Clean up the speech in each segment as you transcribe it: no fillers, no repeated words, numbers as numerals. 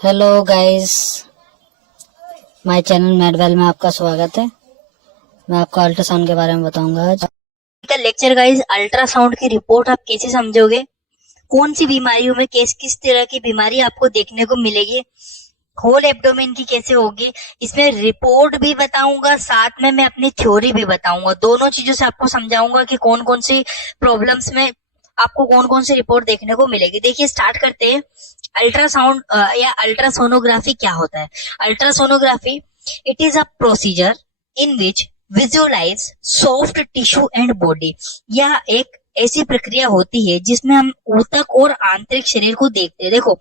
Hello guys, my channel मेडवेल में आपका स्वागत है। मैं आपको अल्ट्रासाउंड के बारे में बताऊंगा आज। का लेक्चर गाइस, अल्ट्रासाउंड की रिपोर्ट आप कैसे समझोगे, कौन सी बीमारियों में किस तरह की बीमारी आपको देखने को मिलेगी, होल एब्डोमेन की कैसे होगी, इसमें रिपोर्ट भी बताऊंगा, साथ में मैं अपनी थ्योरी भी बताऊंगा। दोनों चीजों से आपको समझाऊंगा कि कौन कौन सी प्रॉब्लम्स में आपको कौन कौन सी रिपोर्ट देखने को मिलेगी। देखिए, स्टार्ट करते हैं। अल्ट्रासाउंड या अल्ट्रासोनोग्राफी क्या होता है? Ultrasonography, it is a procedure in which visualise soft tissue and body. यह एक ऐसी प्रक्रिया होती है जिसमें हम ऊतक और आंतरिक शरीर को देखते हैं। देखो,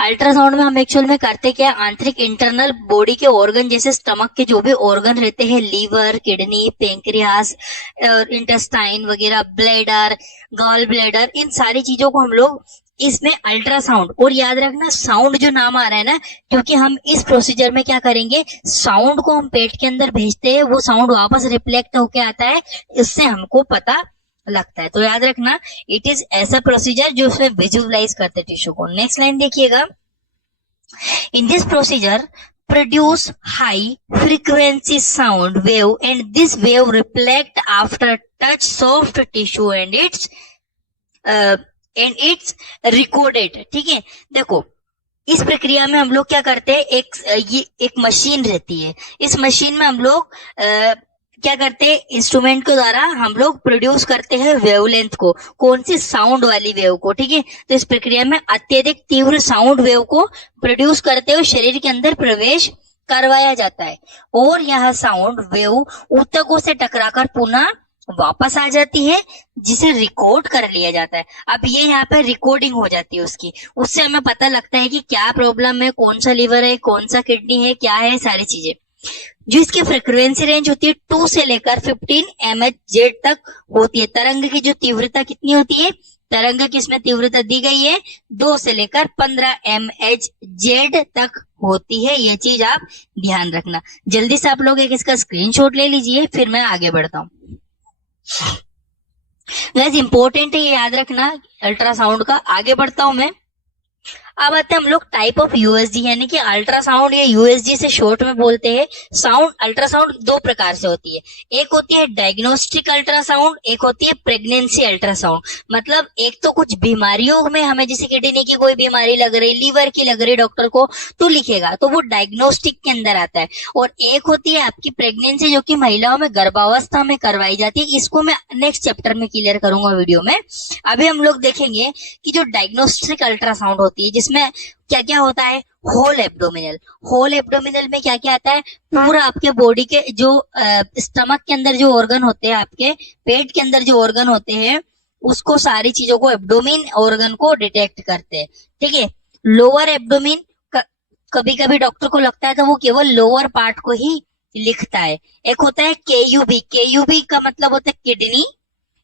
अल्ट्रासाउंड में हम एक्चुअल में करते क्या है, आंतरिक इंटरनल बॉडी के ऑर्गन जैसे स्टमक के जो भी ऑर्गन रहते हैं, लीवर, किडनी, पेंक्रियास, इंटेस्टाइन वगैरह, ब्लैडर, गॉल ब्लैडर, इन सारी चीजों को हम लोग इसमें अल्ट्रासाउंड, और याद रखना साउंड जो नाम आ रहा है ना, क्योंकि हम इस प्रोसीजर में क्या करेंगे, साउंड को हम पेट के अंदर भेजते हैं, वो साउंड वापस रिफ्लेक्ट होके आता है, इससे हमको पता लगता है। तो याद रखना, इट इज ऐसा प्रोसीजर जो उसमें विजुअलाइज करते टिश्यू को। नेक्स्ट लाइन देखिएगा, in this procedure produce high frequency sound wave and this wave reflect after touch soft tissue and it's recorded। ठीक है, देखो इस प्रक्रिया में हम लोग क्या करते हैं, ये एक मशीन रहती है, इस मशीन में हम लोग क्या करते हैं, इंस्ट्रूमेंट के द्वारा हम लोग प्रोड्यूस करते हैं वेवलेंथ को, कौन सी, साउंड वाली वेव को। ठीक है, तो इस प्रक्रिया में अत्यधिक तीव्र साउंड वेव को प्रोड्यूस करते हुए शरीर के अंदर प्रवेश करवाया जाता है और यह साउंड वेव ऊतकों से टकराकर पुनः वापस आ जाती है, जिसे रिकॉर्ड कर लिया जाता है। अब ये यहाँ पे रिकॉर्डिंग हो जाती है उसकी, उससे हमें पता लगता है कि क्या प्रॉब्लम है, कौन सा लीवर है, कौन सा किडनी है, क्या है, सारी चीजें। जो इसकी फ्रीक्वेंसी रेंज होती है 2 से लेकर 15 MHz तक होती है। तरंग की जो तीव्रता कितनी होती है, तरंग की इसमें तीव्रता दी गई है 2 से लेकर 15 MHz तक होती है। ये चीज आप ध्यान रखना। जल्दी से आप लोग एक इसका स्क्रीनशॉट ले लीजिए, फिर मैं आगे बढ़ता हूँ। गाइस, इंपॉर्टेंट है ये याद रखना अल्ट्रासाउंड का। आगे बढ़ता हूं मैं। अब आते हैं हम लोग टाइप ऑफ यूएसजी, यानी कि अल्ट्रासाउंड या यूएसजी से शॉर्ट में बोलते हैं। साउंड, अल्ट्रासाउंड दो प्रकार से होती है, एक होती है डायग्नोस्टिक अल्ट्रासाउंड, एक होती है प्रेगनेंसी अल्ट्रासाउंड। मतलब एक तो कुछ बीमारियों में हमें, जैसे किडनी की कोई बीमारी लग रही, लीवर की लग रही, डॉक्टर को तो लिखेगा, तो वो डायग्नोस्टिक के अंदर आता है। और एक होती है आपकी प्रेगनेंसी, जो कि महिलाओं में गर्भावस्था में करवाई जाती है। इसको मैं नेक्स्ट चैप्टर में क्लियर करूंगा वीडियो में। अभी हम लोग देखेंगे कि जो डायग्नोस्टिक अल्ट्रासाउंड होती है, जिसमें क्या क्या होता है, होल एब्डोमिनल। होल एब्डोमिनल में क्या क्या आता है, पूरा आपके बॉडी के जो स्टमक के अंदर जो ऑर्गन होते हैं, आपके पेट के अंदर जो ऑर्गन होते हैं, उसको, सारी चीजों को, एब्डोमिन ऑर्गन को डिटेक्ट करते हैं। ठीक है, लोअर एब्डोमिन, कभी कभी डॉक्टर को लगता है तो वो केवल लोअर पार्ट को ही लिखता है। एक होता है केयूबी, केयूबी का मतलब होता है किडनी,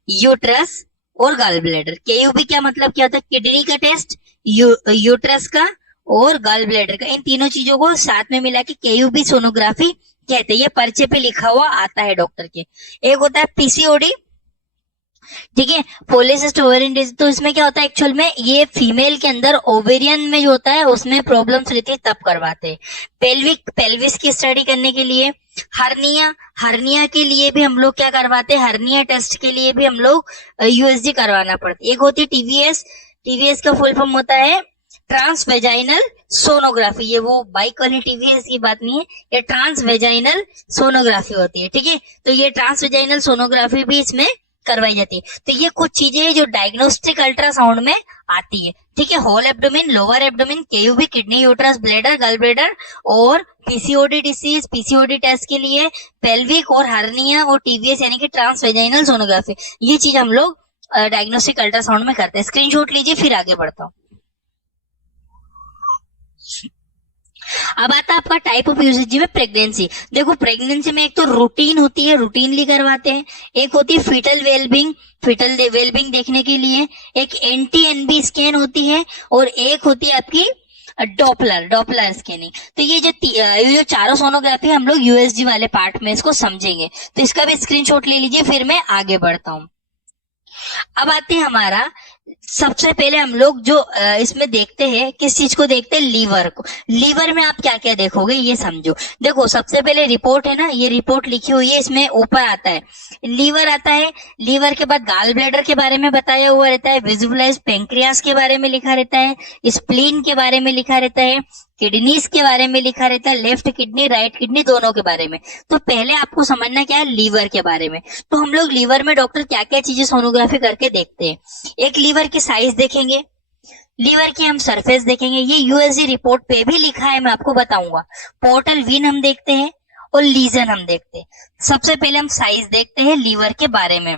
यूट्रस और गॉल ब्लैडर। केयूबी क्या मतलब, क्या होता है, किडनी का टेस्ट, यूट्रस का और गॉल ब्लैडर का, इन तीनों चीजों को साथ में मिला के केयूबी सोनोग्राफी कहते हैं। ये पर्चे पे लिखा हुआ आता है डॉक्टर के। एक होता है पीसीओडी, ठीक है, पॉलीसिस्ट ओवेरियन डिजीज। तो इसमें क्या होता है, एक्चुअल में ये फीमेल के अंदर ओवेरियन में जो होता है उसमें प्रॉब्लम्स रहती है, तब करवाते हैं। पेल्विस की स्टडी करने के लिए, हर्निया, हर्निया के लिए भी हम लोग क्या करवाते हैं, हर्निया टेस्ट के लिए भी हम लोग यूएसजी करवाना पड़ता है। एक होती है टीवीएस, टीवीएस का फुल फॉर्म होता है ट्रांस वेजाइनल सोनोग्राफी। ये वो बाइक वाली टीवीएस की बात नहीं है, ये ट्रांस वेजाइनल सोनोग्राफी होती है। ठीक है, तो ये ट्रांस वेजाइनल सोनोग्राफी भी इसमें करवाई जाती है। तो ये कुछ चीजें जो डायग्नोस्टिक अल्ट्रासाउंड में आती है। ठीक है, whole abdomen, lower abdomen, KUB, kidney, uterus, bladder, gall bladder और पीसीओडी डिसीज, पीसीओडी टेस्ट के लिए पेल्विक और हर्निया और टीवीएस यानी कि ट्रांस वेजाइनल सोनोग्राफी, ये चीज हम लोग डायग्नोस्टिक अल्ट्रासाउंड में करते हैं। स्क्रीनशॉट लीजिए, फिर आगे बढ़ता हूँ। अब आता है आपका टाइप ऑफ यूसेज में प्रेगनेंसी। देखो, प्रेगनेंसी में एक तो रूटीन होती है, रूटीनली करवाते हैं। एक होती है फीटल वेलबिंग, फीटल वेलबिंग देखने के लिए। एक NT-NB स्कैन होती है और एक होती है आपकी डॉपलर स्कैनिंग। तो ये जो चारों सोनोग्राफी हम लोग यूएसजी वाले पार्ट में इसको समझेंगे, तो इसका भी स्क्रीनशॉट ले लीजिए, फिर मैं आगे बढ़ता हूँ। अब आते हैं हमारा सबसे पहले हम लोग जो इसमें देखते हैं, किस चीज को देखते हैं, लीवर को। लीवर में आप क्या क्या देखोगे ये समझो। देखो सबसे पहले रिपोर्ट है ना, ये रिपोर्ट लिखी हुई है, इसमें ऊपर आता है लीवर आता है। लीवर के बाद गाल ब्लैडर के बारे में बताया हुआ रहता है, विजुअलाइज पेंक्रियास के बारे में लिखा रहता है, स्प्लीन के बारे में लिखा रहता है, किडनीज के बारे में लिखा रहता है, लेफ्ट किडनी राइट किडनी दोनों के बारे में। तो पहले आपको समझना क्या है, लीवर के बारे में। तो हम लोग लीवर में डॉक्टर क्या क्या चीजें सोनोग्राफी करके देखते हैं। एक लीवर की साइज देखेंगे, लीवर की हम सरफेस देखेंगे, ये यूएसजी रिपोर्ट पे भी लिखा है, मैं आपको बताऊंगा। पोर्टल वेन हम देखते हैं और लीजन हम देखते हैं। सबसे पहले हम साइज देखते हैं लीवर के बारे में।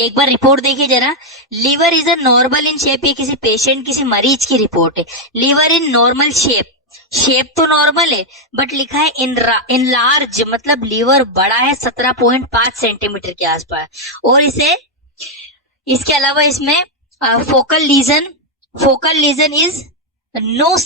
एक बार रिपोर्ट देखिए जरा। Liver is a normal in shape, ये किसी पेशेंट किसी मरीज की रिपोर्ट है। Liver in normal shape, shape तो नॉर्मल है बट लिखा है इन लार्ज, मतलब लीवर बड़ा है 17.5 सेंटीमीटर के आसपास। और इसे इसके अलावा इसमें focal lesion is no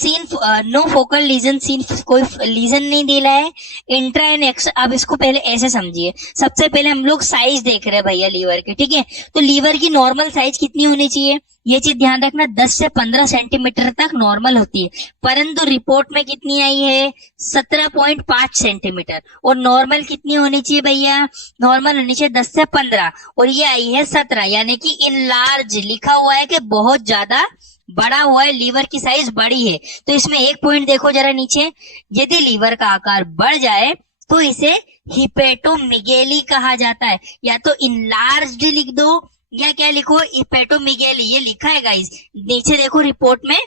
focal lesion seen, कोई लीजन नहीं दिला है। इंट्रा एंड एक्स्ट्रा, अब इसको पहले ऐसे समझिए। सबसे पहले हम लोग साइज देख रहे हैं भैया लीवर के, ठीक है। तो लीवर की नॉर्मल साइज कितनी होनी चाहिए, ये चीज ध्यान रखना, 10 से 15 सेंटीमीटर तक नॉर्मल होती है, परंतु रिपोर्ट में कितनी आई है 17.5 सेंटीमीटर। और नॉर्मल कितनी होनी चाहिए भैया, नॉर्मल होनी चाहिए 10 से 15, और ये आई है 17, यानी कि इन लार्ज लिखा हुआ है कि बहुत ज्यादा बड़ा हुआ है, लीवर की साइज बड़ी है। तो इसमें एक पॉइंट देखो जरा नीचे, यदि लीवर का आकार बढ़ जाए तो इसे हिपेटोमिगेली कहा जाता है। या तो इनलार्ज्ड लिख दो या क्या लिखो, हिपेटोमिगेली, ये लिखा है गाइस नीचे देखो रिपोर्ट में।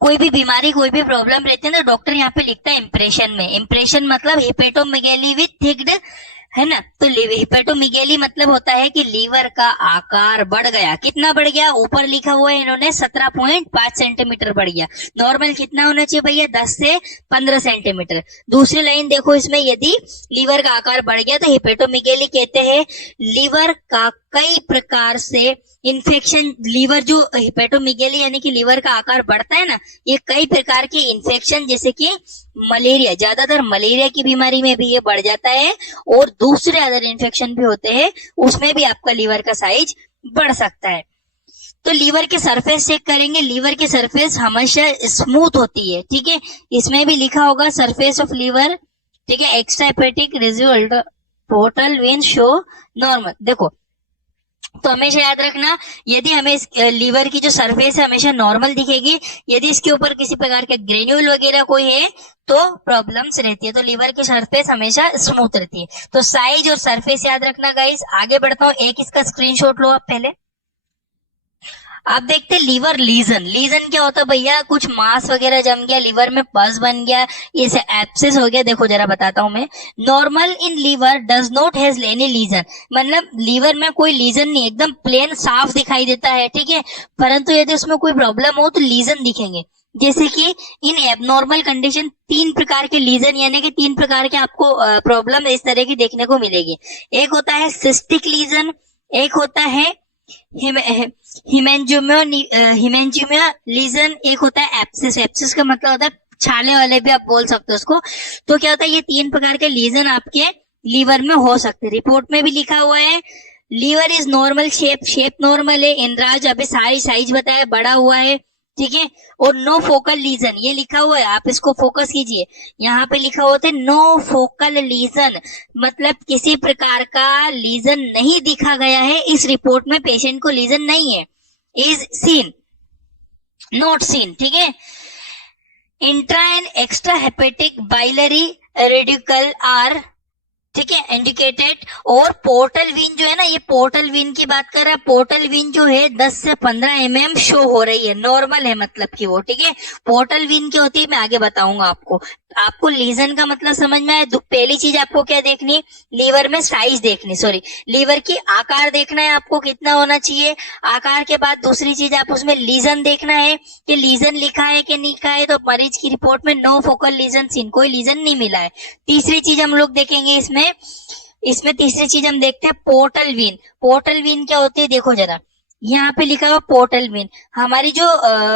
कोई भी बीमारी कोई भी प्रॉब्लम रहती है ना, डॉक्टर यहाँ पे लिखता है इंप्रेशन में, इंप्रेशन मतलब हिपेटोमिगेली विथ थिक्ड, है ना। तो हिपेटोमिगेली मतलब होता है कि लीवर का आकार बढ़ गया। कितना बढ़ गया, ऊपर लिखा हुआ है इन्होंने 17.5 सेंटीमीटर बढ़ गया। नॉर्मल कितना होना चाहिए भैया, 10 से 15 सेंटीमीटर। दूसरी लाइन देखो इसमें, यदि लीवर का आकार बढ़ गया तो हिपेटोमिगेली कहते हैं लीवर का कई प्रकार से इन्फेक्शन, लीवर जो हिपेटोमिगेली यानी कि लीवर का आकार बढ़ता है ना, ये कई प्रकार के इन्फेक्शन जैसे कि मलेरिया, ज्यादातर मलेरिया की बीमारी में भी ये बढ़ जाता है, और दूसरे अदर इन्फेक्शन भी होते हैं, उसमें भी आपका लीवर का साइज बढ़ सकता है। तो लीवर के सरफेस चेक करेंगे, लीवर की सरफेस हमेशा स्मूथ होती है, ठीक है। इसमें भी लिखा होगा सरफेस ऑफ लीवर, ठीक है, extra hepatic result portal vein show normal. देखो तो हमेशा याद रखना, यदि हमें इस लीवर की जो सरफेस है हमेशा नॉर्मल दिखेगी, यदि इसके ऊपर किसी प्रकार के ग्रेन्यूल वगैरह कोई है तो प्रॉब्लम्स रहती है। तो लीवर की सरफेस हमेशा स्मूथ रहती है। तो साइज और सरफेस याद रखना गाइस। आगे बढ़ता हूँ, एक इसका स्क्रीनशॉट लो आप पहले। आप देखते हैं लीवर लीजन, लीजन क्या होता है भैया, कुछ मांस वगैरह जम गया, लीवर में पस बन गया, ये से एब्सेस हो गया। देखो जरा बताता हूं मैं, normal in liver does not has any lesion, मतलब लीवर में कोई लीजन नहीं, एकदम प्लेन साफ दिखाई देता है, ठीक है। परंतु यदि उसमें कोई प्रॉब्लम हो तो लीजन दिखेंगे। जैसे कि इन एबनॉर्मल कंडीशन 3 प्रकार के लीजन यानी कि 3 प्रकार के आपको प्रॉब्लम इस तरह की देखने को मिलेगी। एक होता है सिस्टिक लीजन, एक होता है हिमेंजियोमा लीजन, एक होता है एप्सिस। एप्सिस का मतलब होता है छाले वाले भी आप बोल सकते हो उसको। तो क्या होता है, ये 3 प्रकार के लीजन आपके लीवर में हो सकते हैं। रिपोर्ट में भी लिखा हुआ है liver is normal shape, shape normal है, एनराज अभी सारी साइज बताया, बड़ा हुआ है, ठीक है। और नो फोकल लीजन ये लिखा हुआ है, आप इसको फोकस कीजिए, यहाँ पे लिखा होता है नो फोकल लीजन, मतलब किसी प्रकार का लीजन नहीं दिखा गया है इस रिपोर्ट में, पेशेंट को लीजन नहीं है, इज सीन नॉट सीन, ठीक है। Intra and extra hepatic biliary radical are, ठीक है, इंडिकेटेड। और पोर्टल वेन जो है ना, ये पोर्टल वेन की बात कर रहा है, पोर्टल वेन जो है 10 से 15 mm शो हो रही है, नॉर्मल है मतलब कि वो, ठीक है। पोर्टल वेन क्या होती है मैं आगे बताऊंगा आपको। आपको लीजन का मतलब समझ में आया। पहली चीज आपको क्या देखनी, लीवर में साइज देखनी, सॉरी लीवर की आकार देखना है आपको कितना होना चाहिए। आकार के बाद दूसरी चीज आप उसमें लीजन देखना है कि लीजन लिखा है कि नहीं लिखा है। तो मरीज की रिपोर्ट में नो फोकल लीजन सीन, कोई लीजन नहीं मिला है। तीसरी चीज हम लोग देखेंगे इसमें तीसरी चीज हम देखते हैं पोर्टल वेन। पोर्टल वेन क्या होती है देखो जरा, यहाँ पे लिखा हुआ पोर्टल वेन। हमारी जो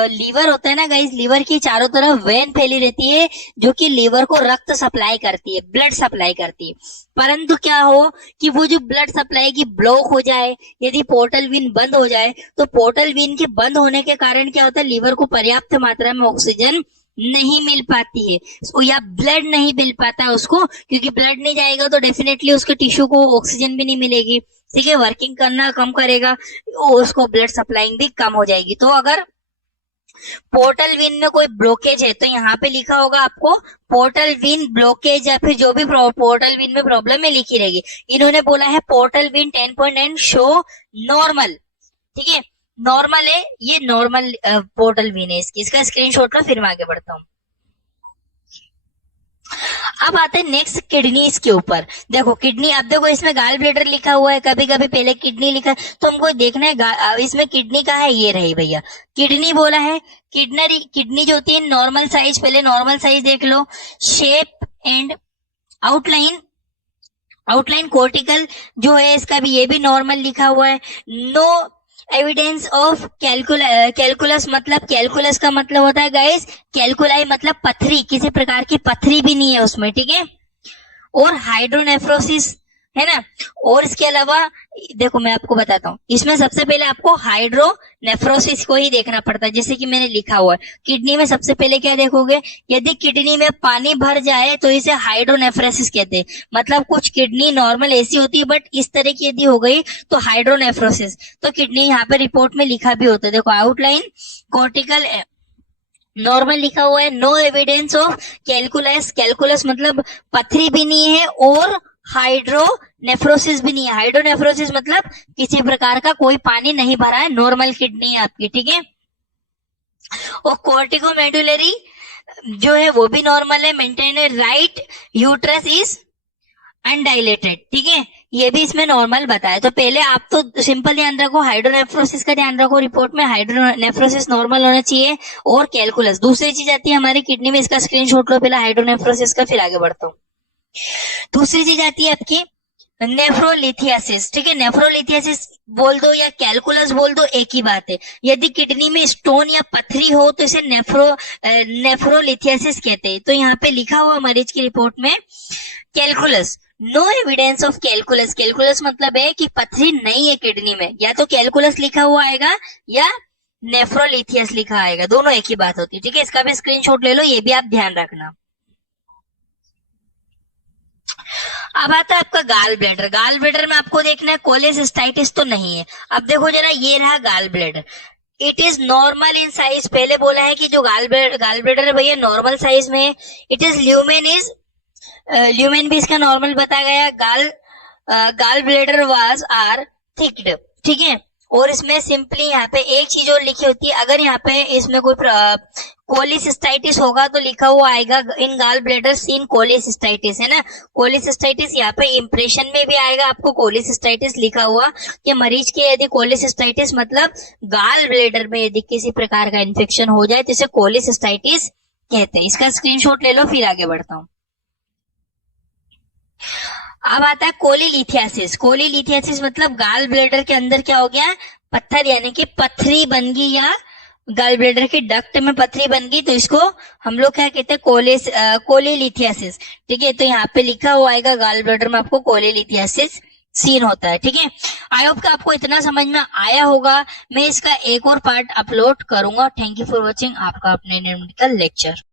लीवर होता है ना गाइस, लीवर की चारों तरफ वेन फैली रहती है जो कि लीवर को रक्त सप्लाई करती है, ब्लड सप्लाई करती है। परंतु क्या हो कि वो जो ब्लड सप्लाई की ब्लॉक हो जाए, यदि पोर्टल वेन बंद हो जाए, तो पोर्टल वेन के बंद होने के कारण क्या होता है, लीवर को पर्याप्त मात्रा में ऑक्सीजन नहीं मिल पाती है, या ब्लड नहीं मिल पाता है उसको, क्योंकि ब्लड नहीं जाएगा तो डेफिनेटली उसके टिश्यू को ऑक्सीजन भी नहीं मिलेगी, ठीक है, वर्किंग करना कम करेगा, उसको ब्लड सप्लाइंग भी कम हो जाएगी। तो अगर पोर्टल वेन में कोई ब्लॉकेज है तो यहाँ पे लिखा होगा आपको पोर्टल वेन ब्लॉकेज, या फिर जो भी पोर्टल वेन में प्रॉब्लम है लिखी रहेगी। इन्होंने बोला है पोर्टल वेन 10.9 शो नॉर्मल, ठीक है, नॉर्मल है, ये नॉर्मल पोर्टल वेन है इसका स्क्रीनशॉट लो, फिर मैं आगे बढ़ता हूँ। अब आते हैं नेक्स्ट किडनी के ऊपर। देखो किडनी, अब देखो इसमें गाल ब्लेडर लिखा हुआ है, कभी कभी पहले किडनी लिखा है, तो हमको देखना है इसमें किडनी का है, ये रही भैया किडनी बोला है। किडनी जो होती है नॉर्मल साइज, पहले नॉर्मल साइज देख लो, शेप एंड आउटलाइन कोर्टिकल जो है इसका भी, ये भी नॉर्मल लिखा हुआ है। नो एविडेंस ऑफ कैलकुलस, मतलब कैलकुलस का मतलब होता है गाइस, कैलकुलाई मतलब पथरी, किसी प्रकार की पथरी भी नहीं है उसमें, ठीक है। और हाइड्रोनेफ्रोसिस है ना। और इसके अलावा देखो मैं आपको बताता हूँ, इसमें सबसे पहले आपको हाइड्रोनेफ्रोसिस को ही देखना पड़ता है, जैसे कि मैंने लिखा हुआ है। किडनी में सबसे पहले क्या देखोगे, यदि किडनी में पानी भर जाए तो इसे हाइड्रोनेफ्रोसिस कहते हैं। मतलब कुछ किडनी नॉर्मल ऐसी होती है, बट इस तरह की यदि हो गई तो हाइड्रोनेफ्रोसिस। तो किडनी यहाँ पे रिपोर्ट में लिखा भी होता है, देखो आउटलाइन कोर्टिकल नॉर्मल लिखा हुआ है। नो एविडेंस ऑफ कैलकुलस मतलब पथरी भी नहीं है, और हाइड्रोनेफ्रोसिस भी नहीं है। हाइड्रोनेफ्रोसिस मतलब किसी प्रकार का कोई पानी नहीं भरा है, नॉर्मल किडनी है आपकी, ठीक है। और कॉर्टिकोमेडुलरी जो है वो भी नॉर्मल है। मेंटेन राइट यूट्रस इज अनडाइलेटेड, ठीक है, ये भी इसमें नॉर्मल बताया। तो पहले आप तो सिंपल ध्यान रखो, हाइड्रोनेफ्रोसिस का ध्यान रखो, रिपोर्ट में हाइड्रोनेफ्रोसिस नॉर्मल होना चाहिए, और कैलकुलस। दूसरी चीज आती है हमारी किडनी में, इसका स्क्रीनशॉट लो पहले हाइड्रोनेफ्रोसिस का, फिर आगे बढ़ता हूँ। दूसरी चीज आती है आपकी नेफ्रोलिथियासिस, ठीक है। नेफ्रोलिथियासिस बोल दो या कैलकुलस बोल दो, एक ही बात है। यदि किडनी में स्टोन या पथरी हो तो इसे नेफ्रोलिथियासिस कहते हैं। तो यहाँ पे लिखा हुआ मरीज की रिपोर्ट में calculus, no evidence of calculus. Calculus मतलब है कि पथरी नहीं है किडनी में, या तो कैलकुलस लिखा हुआ आएगा या नेफ्रोलिथियस लिखा आएगा, दोनों एक ही बात होती है, ठीक है। इसका भी स्क्रीनशॉट ले लो, ये भी आप ध्यान रखना। अब आता है आपका गाल ब्लैडर। गाल ब्लैडर में आपको देखना है कोलेसिस्टाइटिस तो नहीं है। अब देखो जरा, ये रहा gall bladder, it is normal in size. पहले बोला है कि जो गाल ब्लैडर है भैया नॉर्मल साइज में है। इट इज ल्यूमेन भी इसका नॉर्मल बताया गया। गाल ब्लैडर वाज आर थिक्ड, ठीक है। और इसमें सिंपली यहाँ पे एक चीज और लिखी होती है, अगर यहाँ पे इसमें कोई कोलिसिस्टाइटिस होगा तो लिखा हुआ आएगा इन गाल ब्लैडर सीन कोलिसिस्टाइटिस, है ना। कोलिसिस्टाइटिस यहाँ पे इंप्रेशन में भी आएगा आपको कोलिसिस्टाइटिस लिखा हुआ, कि मरीज के यदि कोलिसिस्टाइटिस मतलब गाल ब्लैडर में यदि किसी प्रकार का इन्फेक्शन हो जाए तो इसे कोलिसिस्टाइटिस कहते हैं। इसका स्क्रीनशॉट ले लो, फिर आगे बढ़ता हूँ। अब आता है कोलिलिथियासिस। कोलिलिथियासिस मतलब गाल ब्लैडर के अंदर क्या हो गया, पत्थर यानी कि पथरी बन गई, या गाल ब्लैडर के डक्ट में पथरी बन गई, तो इसको हम लोग क्या कहते हैं, कोलिलिथियासिस, ठीक है। तो यहाँ पे लिखा हुआ आएगा गाल ब्लैडर में आपको कोलिलिथियासिस सीन होता है, ठीक है। आई होप कि आपको इतना समझ में आया होगा। मैं इसका एक और पार्ट अपलोड करूंगा। थैंक यू फॉर वॉचिंग, आपका अपने मेडिकल लेक्चर।